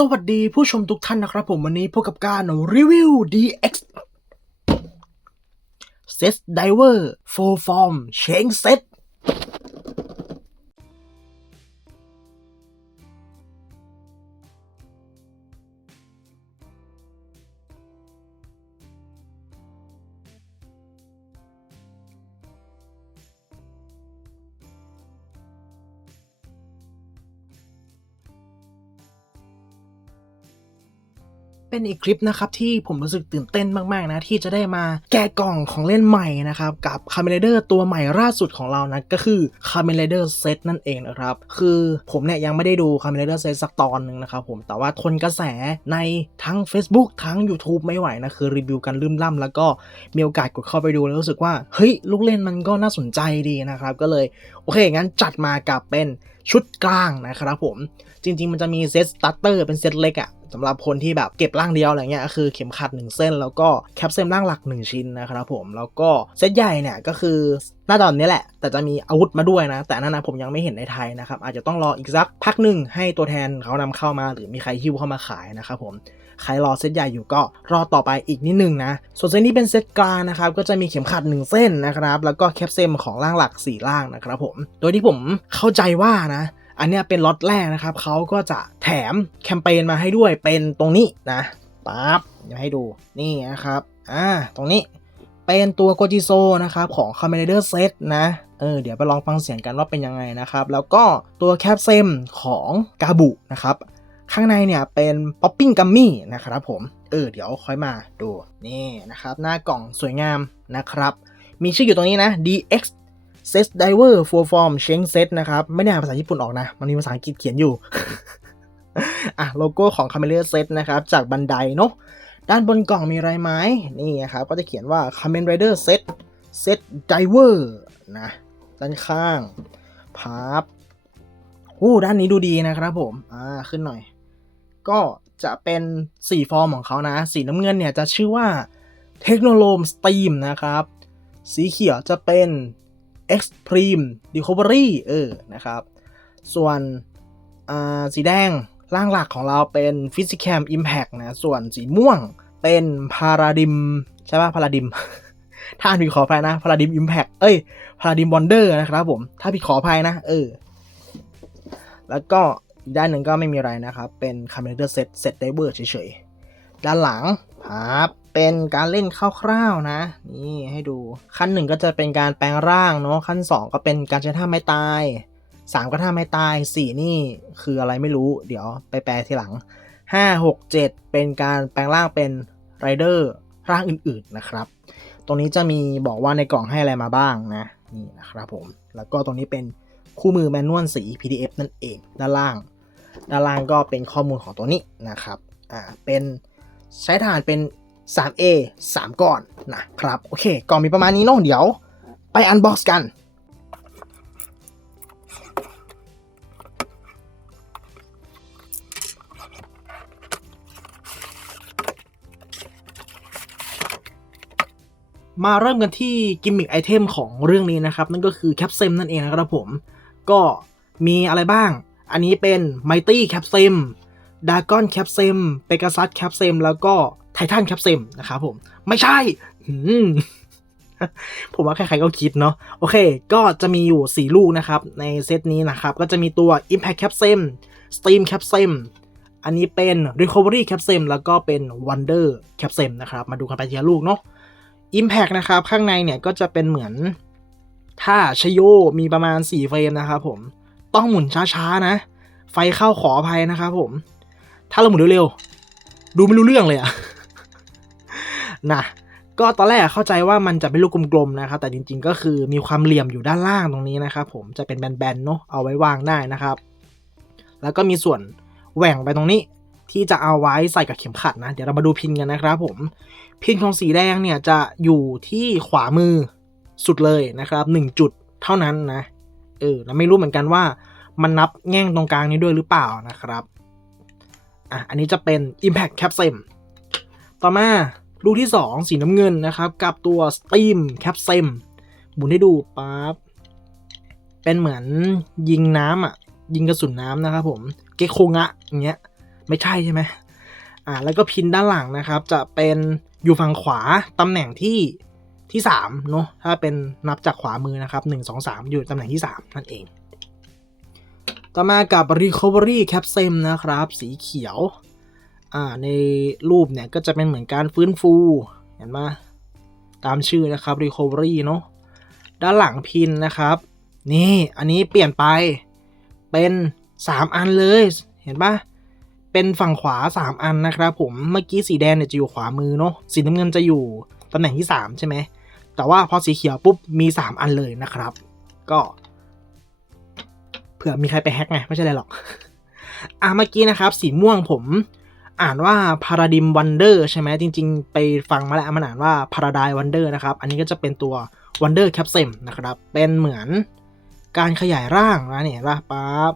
สวัสดีผู้ชมทุกท่านนะครับผมวันนี้พบกับการรีวิว DX Set Diver Full Form Change Set เป็นอีกคลิปนะครับที่ผมรู้สึกตื่นเต้นมากๆนะที่จะได้มาแกะกล่องของเล่นใหม่นะครับกับ Kamen Rider ตัวใหม่ล่าสุดของเรานะก็คือ Kamen Rider Set นั่นเองนะครับคือผมเนี่ยยังไม่ได้ดู Kamen Rider Set สักตอนหนึ่งนะครับผมแต่ว่าทนกระแสในทั้ง Facebook ทั้ง YouTube ไม่ไหวนะคือรีวิวกันลืมล่ำแล้วก็มีโอกาสกดเข้าไปดูแล้วรู้สึกว่าเฮ้ยลูกเล่นมันก็น่าสนใจดีนะครับก็เลยโอเคงั้นจัดมากับเป็นชุดกลางนะครับผมจริง ๆ มันจะมีเซตสตาร์เตอร์เป็นเซตเล็กอะสำหรับคนที่แบบเก็บร่างเดียวอะไรเงี้ยก็คือเข็มขัด 1 เส้น แล้วก็แคปเซมร่างหลัก 1 ชิ้นนะครับผมแล้วก็เซตใหญ่เนี่ยก็คือหน้าตอนนี้แหละ แต่จะมีอาวุธมาด้วยนะ แต่นนั่นนะผมยังไม่เห็นในไทยนะครับ อาจจะต้องรออีกสักพักหนึ่งให้ตัวแทนเขานำเข้ามา หรือมีใครฮิ้วเข้ามาขายนะครับผมใครรอเซตใหญ่อยู่ก็รอต่อไปอีกนิดนึงนะ ส่วนเซตนี้เป็นเซตกลางนะครับ ก็จะมีเข็มขัด 1 เส้นนะครับ แล้วก็แคปเซมของร่างหลัก 4 ร่างนะครับผม โดยที่ผมเข้าใจว่านะ อันนี้เป็นล็อตแรกนะครับเขาก็จะแถมแคมเปญมาให้ด้วยเป็นตรงนี้นะปั๊บเดี๋ยวให้ดูนี่นะครับอ่าตรงนี้เป็นตัวโกจิโซนะครับของ c o m m a n d e r Set นะเออเดี๋ยวไปลองฟังเสียงกันว่าเป็นยังไงนะครับ แล้วก็ตัวแคปเซมของกาบุนะครับข้างในเนี่ยเป็นป๊อปปิ้งกัมมี่นะครับผม เออเดี๋ยวค่อยมาดูนี่นะครับ หน้ากล่องสวยงามนะครับ มีชื่ออยู่ตรงนี้นะ DX Set Diver Full Form Chain Set นะครับ ไม่ได้อ่านภาษาญี่ปุ่นออกนะ มันมีภาษาอังกฤษเขียนอยู่ อะ โลโก้ของ Kamen Rider Set นะครับ จากบันไดเนาะด้านบนกล่องมีอะไรไหมนี่ครับ ก็จะเขียนว่า Kamen Rider Set Set Diver นะ ด้านข้างพับอู้ด้านนี้ดูดีนะครับผม อ่า ขึ้นหน่อย ก็จะเป็นสีฟอร์มของเขานะ สีน้ำเงินเนี่ยจะชื่อว่าเทคโนโลมสต e ีมนะครับ สีเขียวจะเป็น Extreme Recovery เออนะครับ ส่วนสีแดงร่างหลักของเราเป็น Physicam Impact นะ ส่วนสีม่วงเป็น Paradigm ใช่ป่ะ Paradigm ถ้าอ่านผิดขออภัยนะ Paradigm Impact เอ้ย Paradigm Wonder นะครับผม ถ้าผิดขออภัยนะ เออ แล้วก็อีกด้านหนึ่งก็ไม่มีอะไรนะครับ เป็น Kamen Rider Set Set Diver เฉยๆ ด้านหลัง ครับเป็นการเล่นคร่าวๆนะ นี่ให้ดูขั้นหนึ่งก็จะเป็นการแปลงร่างเนาะขั้น 2 ก็เป็นการใช้ท่าไม้ตาย 3 ก็ท่าไม้ตาย 4 นี่คืออะไรไม่รู้ เดี๋ยวไปแปลทีหลัง 5 6 7 เป็นการแปลงร่างเป็นไรเดอร์ร่างอื่นๆนะครับ ตรงนี้จะมีบอกว่าในกล่องให้อะไรมาบ้างนะนี่นะครับผมแล้วก็ตรงนี้เป็นคู่มือแมนนวลสี PDF นั่นเองด้านล่าง ด้านล่างก็เป็นข้อมูลของตัวนี้นะครับอ่าเป็น ใช้ฐานเป็น 3A 3 ก้อนนะครับ โอเค กล่องมีประมาณนี้เนาะเดี๋ยว ไปอันบ็อกซ์กัน มาเริ่มกันที่กิมมิคไอเทมของเรื่องนี้นะครับ นั่นก็คือแคปเซมนั่นเองนะครับผม ก็มีอะไรบ้าง อันนี้เป็น Mighty แคปเซม ดากอนแคปเซมเปก a ซัสแคปเซมแล้วก็ไททันแคปเซมนะครับผม ไม่ใช่ ผมว่าใครๆก็คิดเนาะโอเค ก็จะมีอยู่ 4 ลูกนะครับ ในเซตนี้นะครับ ก็จะมีตัว Impact Capsem Steam Capsem อันนี้เป็น Recovery Capsem แล้วก็เป็น Wonder Capsem นะครับ มาดูกันไปทีละลูกเนาะ Impact นะครับ ข้างในเนี่ยก็จะเป็นเหมือน ถ้าชโยมีประมาณ 4 เฟรมนะครับผม ต้องหมุนช้าๆนะ ไฟเข้าขออภัยนะครับผม ถ้าเราหมุนเร็วๆ ดูไม่รู้เรื่องเลยอะนะก็ตอนแรกเข้าใจว่ามันจะเป็นลูกกลมๆนะครับ แต่จริงๆก็คือมีความเหลี่ยมอยู่ด้านล่างตรงนี้นะครับผมจะเป็นแบนๆเนาะเอาไว้วางได้นะครับ แล้วก็มีส่วนแหว่งไปตรงนี้ที่จะเอาไว้ใส่กับเข็มขัดนะ เดี๋ยวเรามาดูพินกันนะครับผม พินของสีแดงเนี่ยจะอยู่ที่ขวามือสุดเลยนะครับ 1 จุดเท่านั้นนะ เออแล้วไม่รู้เหมือนกันว่ามันนับแง่งตรงกลางนี้ด้วยหรือเปล่านะครับ อะอันนี้จะเป็น Impact Capsem ต่อมาลูกที่ 2 สีน้ำเงินนะครับ กับตัว Steam Capsem หมุนให้ดูปั๊บเป็นเหมือนยิงน้ำอะ ยิงกระสุนน้ำนะครับผม เกโคงะอย่างเงี้ย ไม่ใช่ใช่ไหมอ่าแล้วก็พินด้านหลังนะครับ จะเป็นอยู่ฝั่งขวาตำแหน่งที่ที่สามเนาะถ้าเป็นนับจากขวามือนะครับหนึ่งสองสามอยู่ตำแหน่งที่สามนั่นเอง ต่อมากับ Recovery Capsem นะครับ สีเขียว อ่า ในรูปเนี่ยก็จะเป็นเหมือนการฟื้นฟู เห็นไหมตามชื่อนะครับ Recovery เนาะ ด้านหลังพินนะครับ นี่ อันนี้เปลี่ยนไป เป็น 3 อันเลย เห็นปะเป็นฝั่งขวา 3 อันนะครับผม เมื่อกี้สีแดงเนี่ยจะอยู่ขวามือเนาะ สีน้ำเงินจะอยู่ตำแหน่งที่ 3 ใช่ไหม แต่ว่าพอสีเขียวปุ๊บ มี 3 อันเลยนะครับ ก็ ผื่อมีใครไปแฮกไงไม่ใช่อะไรหรอก อะเมื่อกี้นะครับ สีม่วงผมอ่านว่า Paradigm Wonder ใช่ไหมจริง ๆ ไปฟังมาแล้วมันอ่านว่า Paradigm Wonder นะครับ อันนี้ก็จะเป็นตัว Wonder Capsem นะครับ เป็นเหมือนการขยายร่างนะเนี่ยว่าปั๊บ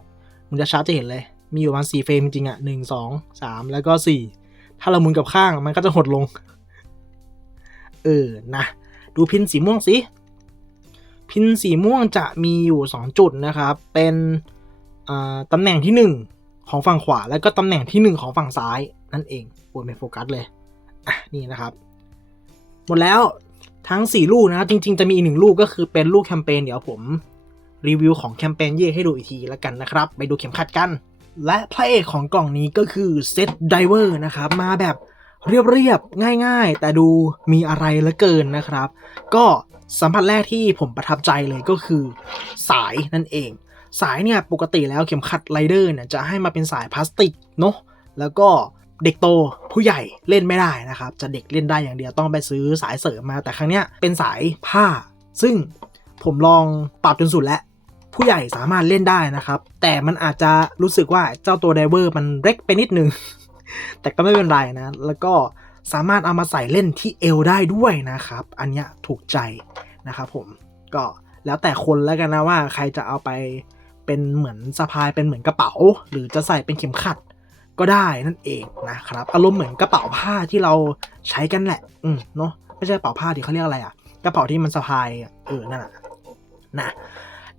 มันจะชัดจะเห็นเลย มีอยู่ประมาณสี่เฟรมจริงอะหนึ่งสองสามแล้วก็สี่ถ้าเราหมุนกับข้างมันก็จะหดลง เออนะ ดูพินสีม่วงสิ พินสีม่วงจะมีอยู่ 2 จุดนะครับ เป็นตำแหน่งที่ 1 ของฝั่งขวา แล้วก็ตำแหน่งที่ 1 ของฝั่งซ้ายนั่นเองปวดไม่โฟกัสเลยอะนี่นะครับ หมดแล้วทั้ง 4 ลูกนะครับจริง ๆ จะมีอีกหนึ่งลูกก็คือเป็นลูกแคมเปญเดี๋ยวผมรีวิวของแคมเปญเย่ให้ดูอีกทีแล้วกันนะครับ ไปดูเข็มขัดกัน และพระเอกของกล่องนี้ก็คือเซตไดเวอร์นะครับ มาแบบ เรียบๆ ง่ายๆ แต่ดูมีอะไรเหลือเกินนะครับ ก็สัมผัสแรกที่ผมประทับใจเลยก็คือ สายนั่นเอง สายเนี่ยปกติแล้วเข็มขัดไรเดอร์เนี่ยจะให้มาเป็นสายพลาสติกเนาะแล้วก็เด็กโตผู้ใหญ่เล่นไม่ได้นะครับ จะเด็กเล่นได้อย่างเดียวต้องไปซื้อสายเสริมมา แต่ครั้งเนี้ยเป็นสายผ้า ซึ่งผมลองปรับจนสุดแล้วผู้ใหญ่สามารถเล่นได้นะครับ แต่มันอาจจะรู้สึกว่าเจ้าตัวไดเวอร์มันเล็กไปนิดนึง แต่ก็ไม่เป็นไรนะ แล้วก็สามารถเอามาใส่เล่นที่เอวได้ด้วยนะครับ อันนี้ถูกใจนะครับผมก็แล้วแต่คนแล้วกันนะว่าใครจะเอาไปเป็นเหมือนสะพายเป็นเหมือนกระเป๋า หรือจะใส่เป็นเข็มขัดก็ได้นั่นเองนะครับ อารมณ์เหมือนกระเป๋าผ้าที่เราใช้กันแหละ อืมเนาะไม่ใช่กระเป๋าผ้าที่เขาเรียกอะไรอะกระเป๋าที่มันสะพายเออนั่นแหละนะ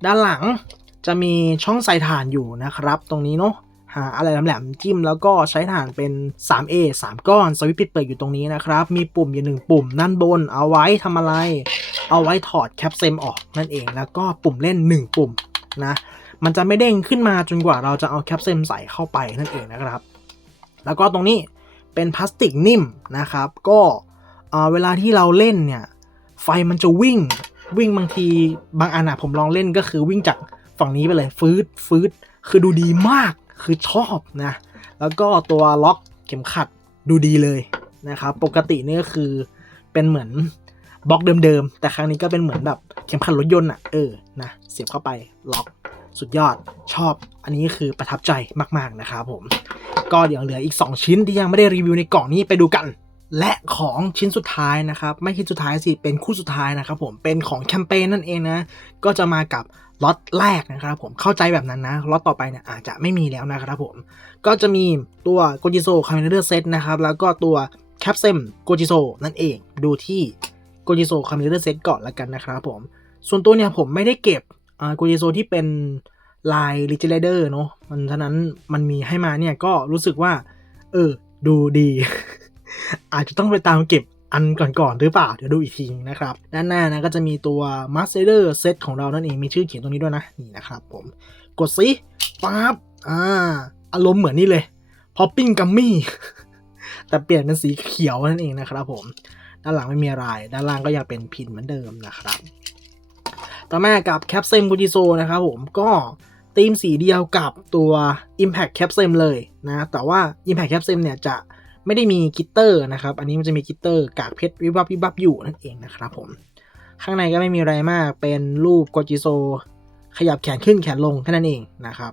ด้านหลังจะมีช่องใส่ถ่านอยู่นะครับ ตรงนี้เนาะ หาอะไรแหลมๆจิ้มแล้วก็ใช้ถ่านเป็น 3A 3 ก้อนสวิตช์ปิดเปิดอยู่ตรงนี้นะครับ มีปุ่มอยู่หนึ่งปุ่มด้านบน เอาไว้ทำอะไร เอาไว้ถอดแคปเซมออกนั่นเองแล้วก็ปุ่มเล่น 1 ปุ่มนะมันจะไม่เด้งขึ้นมาจนกว่าเราจะเอาแคปเซมใส่เข้าไปนั่นเองนะครับ แล้วก็ตรงนี้เป็นพลาสติกนิ่มนะครับ ก็เวลาที่เราเล่นเนี่ยไฟมันจะวิ่งวิ่งบางทีบางอันอะผมลองเล่นก็คือวิ่งจากฝั่งนี้ไปเลยฟืดฟืดคือดูดีมาก คือชอบนะ แล้วก็ตัวล็อกเข็มขัดดูดีเลยนะครับ ปกตินี่ก็คือเป็นเหมือนบล็อกเดิมๆ แต่ครั้งนี้ก็เป็นเหมือนแบบเข็มขัดรถยนต์อะ เออ นะ เสียบเข้าไปล็อกสุดยอดชอบ อันนี้คือประทับใจมากๆนะครับผม ก็เดี๋ยวเหลืออีก 2 ชิ้นที่ยังไม่ได้รีวิวในกล่องนี้ไปดูกัน และของชิ้นสุดท้ายนะครับ ไม่ชิ้นสุดท้ายสิ เป็นคู่สุดท้ายนะครับผม เป็นของแคมเปญนั่นเองนะ ก็จะมากับ ล็อตแรกนะครับผมเข้าใจแบบนั้นนะล็อตต่อไปเนี่ยอาจจะไม่มีแล้วนะครับผม ก็จะมีตัวโกจิโซคาเมเดอร์เซตนะครับ แล้วก็ตัวแคปเซมโกจิโซนั่นเองดูที่โกจิโซคาเมเดอร์เซตก่อนละกันนะครับผม ส่วนตัวเนี่ยผมไม่ได้เก็บโกจิโซที่เป็นลายลิจิเลเดอร์เนาะมันฉะนั้นมันมีให้มาเนี่ยก็รู้สึกว่า เออ ดูดี อาจจะต้องไปตามเก็บ อันก่อนๆหรือเปล่า เดี๋ยวดูอีกทีนะครับ ด้านหน้านะก็จะมีตัว Master Set ของเรานั่นเอง มีชื่อเขียนตรงนี้ด้วยนะ นี่นะครับผม กดซิปั๊บ อ่า อารมณ์เหมือนนี่เลย Popping Gummy แต่เปลี่ยนเป็นสีเขียวนั่นเองนะครับผม ด้านหลังไม่มีอะไร ด้านล่างก็ยังเป็นพินเหมือนเดิมนะครับ ต่อมากับแคปเซมบูจิโซนะครับผม ก็ธีมสีเดียวกับตัว Impact Cap Sim เลยนะ แต่ว่า Impact Cap Sim เนี่ยจะ ไม่ได้มีกิตเตอร์นะครับ อันนี้มันจะมีกิตเตอร์กากเพชรวิบวับวิบวับอยู่นั่นเองนะครับผม ข้างในก็ไม่มีอะไรมาก เป็นรูปโกจิโซ ขยับแขนขึ้นแขนลงแค่นั้นเองนะครับ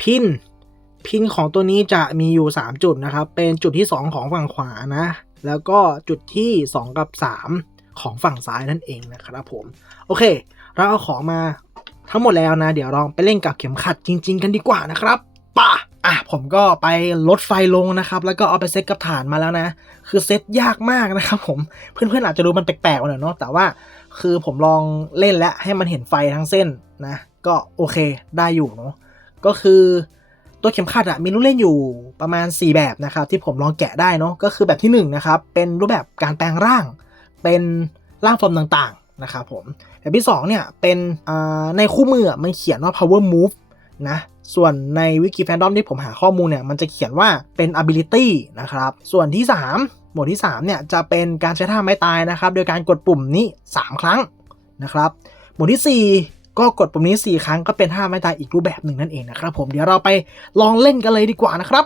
พิน พินของตัวนี้จะมีอยู่ 3 จุดนะครับ เป็นจุดที่ 2 ของฝั่งขวานะ แล้วก็จุดที่ 2 กับ 3 ของฝั่งซ้ายนั่นเองนะครับผม โอเค เราเอาของมาทั้งหมดแล้วนะ เดี๋ยวลองไปเล่นกับเข็มขัดจริง ๆ กันดีกว่านะครับป่ะ อะผมก็ไปลดไฟลงนะครับ แล้วก็เอาไปเซตกับฐานมาแล้วนะ คือเซตยากมากนะครับผมเพื่อนๆอาจจะดูมันแปลกๆหน่อยเนาะแต่ว่าคือผมลองเล่นแล้วให้มันเห็นไฟทั้งเส้นนะ ก็โอเคได้อยู่เนาะก็คือตัวเข็มขัดอะมีลูกเล่นอยู่ประมาณ 4 แบบนะครับ ที่ผมลองแกะได้เนาะก็คือแบบที่1นนะครับเป็นรูปแบบการแปลงร่าง เป็นร่างฟอร์มต่างๆนะครับผมแบบที่2เนี่ยเป็นในคู่มือมันเขียนว่า power move นะ ส่วนในวิกิแฟนดอมที่ผมหาข้อมูลเนี่ย มันจะเขียนว่าเป็น ability นะครับ ส่วนที่ 3 หมวดที่ 3 เนี่ย จะเป็นการใช้ท่าไม้ตายนะครับ โดยการกดปุ่มนี้ 3 ครั้งนะครับ หมวดที่ 4 ก็กดปุ่มนี้ 4 ครั้งก็เป็นท่าไม้ตายอีกรูปแบบหนึ่งนั่นเองนะครับผม เดี๋ยวเราไปลองเล่นกันเลยดีกว่านะครับ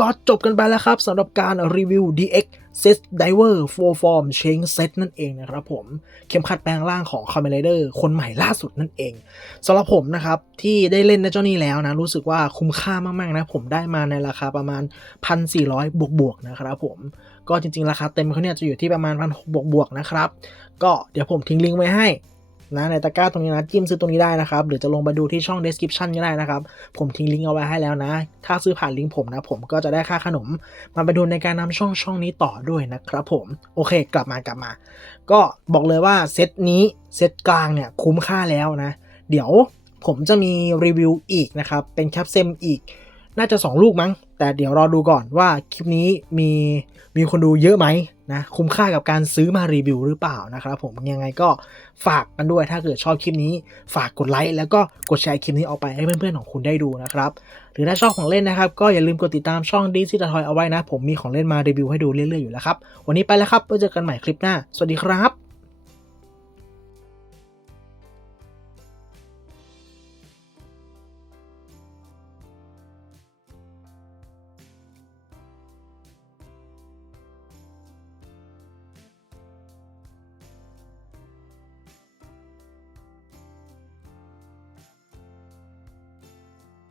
ก็จบกันไปแล้วครับสำหรับการรีวิว DX Set Diver 4 Form Change Set นั่นเองนะครับผมเข็มขัดแปลงร่างของ Kamen d e r คนใหม่ล่าสุดนั่นเองสำหรับผมนะครับ ที่ได้เล่นในเจ้านี้แล้วนะ รู้สึกว่าคุ้มค่ามากๆนะ ผมได้มาในราคาประมาณ 1,400 บวกๆนะครับผมก็จริงๆ ราคาเต็มเขาเนี่ยจะอยู่ที่ประมาณ1,600บวกๆนะครับ ก็เดี๋ยวผมทิ้งลิงก์ไว้ให้ นะในตะกร้าตรงนี้นะจิ้มซื้อตรงนี้ได้นะครับ หรือจะลงไปดูที่ช่อง description ก็ได้นะครับ ผมทิ้งลิงก์เอาไว้ให้แล้วนะ ถ้าซื้อผ่านลิงก์ผมนะ ผมก็จะได้ค่าขนม มาไปดูในการนำช่องช่องนี้ต่อด้วยนะครับผม โอเค กลับมากลับมา ก็บอกเลยว่าเซตนี้เซตกลางเนี่ยคุ้มค่าแล้วนะ เดี๋ยวผมจะมีรีวิวอีกนะครับ เป็นแคปเซมอีก น่าจะ 2 ลูกมั้ง แต่เดี๋ยวรอดูก่อนว่าคลิปนี้มีมีคนดูเยอะไหม นะคุ้มค่ากับการซื้อมารีวิวหรือเปล่านะครับผมยังไงก็ฝากกันด้วยถ้าเกิดชอบคลิปนี้ ฝากกดไลค์แล้วก็กดแชร์คลิปนี้ออกไปให้เพื่อนๆของคุณได้ดูนะครับหรือถ้าชอบของเล่นนะครับ ก็อย่าลืมกดติดตามช่องดีซิตาทอยเอาไว้นะ ผมมีของเล่นมารีวิวให้ดูเรื่อยๆอยู่แล้วครับวันนี้ไปแล้วครับไว้เจอกันใหม่คลิปหน้า สวัสดีครับ